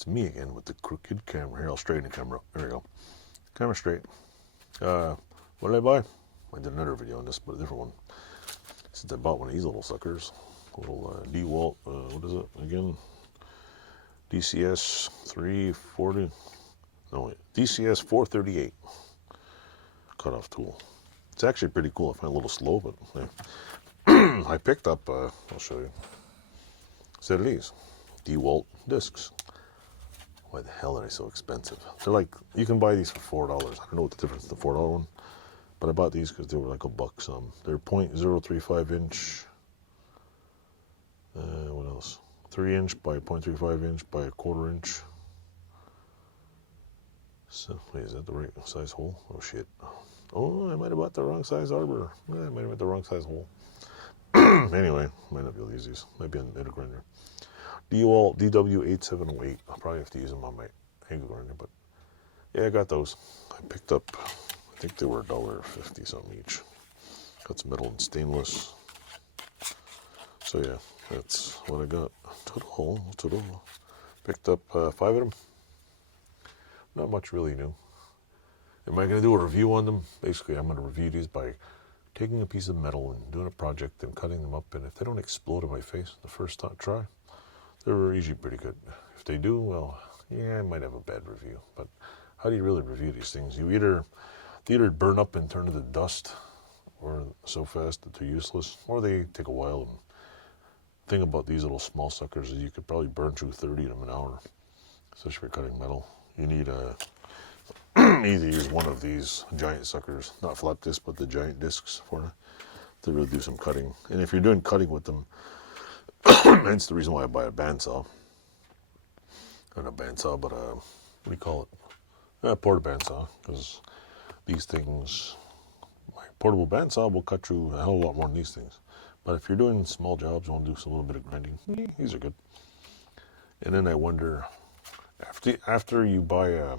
It's me again with the crooked camera. Here, I'll straighten the camera. There we go. Camera straight. What did I buy? I did another video on this, but a different one. Since I bought one of these little suckers. Little Dewalt, what is it again? DCS 340. No, wait. DCS 438. Cutoff tool. It's actually pretty cool. I find it a little slow, but yeah. I picked up, I'll show you. Set of these. Dewalt discs. Why the hell are they so expensive? They're like, you can buy these for $4. I don't know what the difference is, the $4 one. But I bought these because they were like $1. They're 0.035 inch. What else? 3 inch by 0.35 inch by a 1/4 inch. So, wait, is that the right size hole? Oh shit. Oh, I might have bought the wrong size arbor. I might have bought the wrong size hole. Anyway, might not be able to use these. Might be on the angle grinder. Dewalt DW8708. I'll probably have to use them on my angle grinder, but yeah, I got those. I picked up, I think they were $1.50 something each. Got some metal and stainless. So yeah, that's what I got. Total. Picked up 5 of them. Not much really new. Am I going to do a review on them? Basically, I'm going to review these by taking a piece of metal and doing a project and cutting them up. And if they don't explode in my face the first try, they're usually pretty good. If they do, well, yeah, I might have a bad review. But how do you really review these things? They either burn up and turn into dust, or so fast that they're useless, or they take a while. And the thing about these little small suckers is you could probably burn through 30 of them an hour, especially if you're cutting metal. You need either use one of these giant suckers, not flat disc, but the giant discs to really do some cutting. And if you're doing cutting with them, hence the reason why I buy a bandsaw. Not a bandsaw, but what do you call it? A portable bandsaw, because these things, my portable bandsaw will cut through a hell of a lot more than these things. But if you're doing small jobs, you want to do a little bit of grinding, these are good. And then I wonder, after you buy a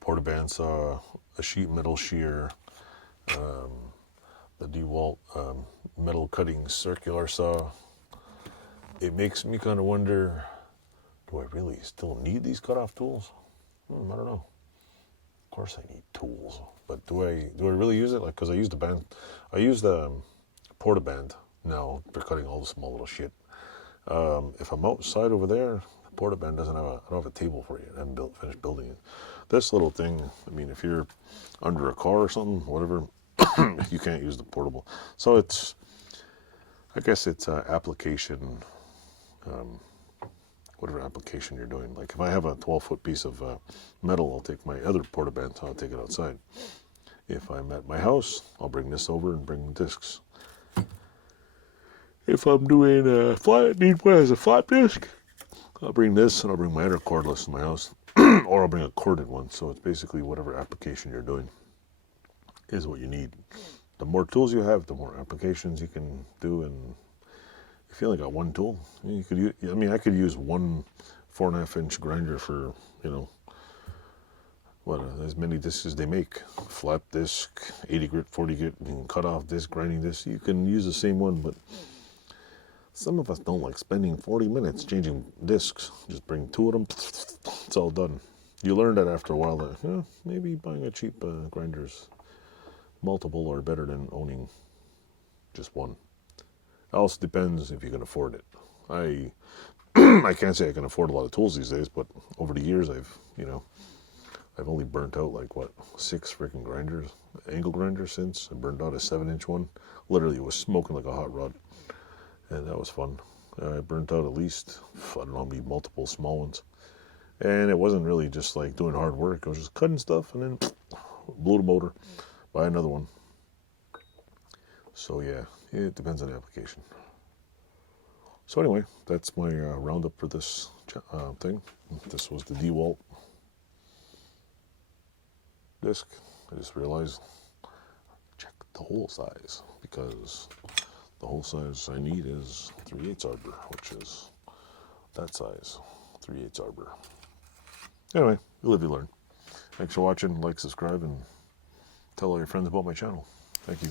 portable bandsaw, a sheet metal shear, the Dewalt metal cutting circular saw, it makes me kind of wonder, do I really still need these cutoff tools? I don't know. Of course I need tools, but do I really use it? Like, because I use the portaband now for cutting all the small little shit. If I'm outside over there, the portaband I don't have a table for you. I haven't finished building it. This little thing, I mean, if you're under a car or something, whatever, you can't use the portable. So I guess it's application. Whatever application you're doing. Like if I have a 12-foot piece of metal, I'll take my other portaband, I'll take it outside. If I'm at my house, I'll bring this over and bring discs. If I'm doing a flat disc, I'll bring this and I'll bring my other cordless in my house. Or I'll bring a corded one. So it's basically whatever application you're doing is what you need. The more tools you have, the more applications you can do. And if you only got one tool, you could use, I could use one 4.5 inch grinder for, as many discs as they make. Flat disc, 80 grit, 40 grit, you can cut off disc, grinding disc. You can use the same one, but some of us don't like spending 40 minutes changing discs. Just bring 2 of them, it's all done. You learn that after a while that maybe buying a cheap grinder's multiple are better than owning just one. It also depends if you can afford it. I can't say I can afford a lot of tools these days, but over the years I've only burnt out like 6 freaking grinders, angle grinders since. I burned out a 7-inch one. Literally it was smoking like a hot rod. And that was fun. I burnt out at least, maybe multiple small ones. And it wasn't really just like doing hard work. It was just cutting stuff and then blew the motor, buy another one. So yeah, it depends on the application. So anyway, that's my roundup for this thing. This was the Dewalt disc. I just realized, check the hole size, because the hole size I need is 3/8 arbor, which is that size, 3/8 arbor. Anyway, you live, you learn. Thanks for watching. Like, subscribe, and tell all your friends about my channel. Thank you.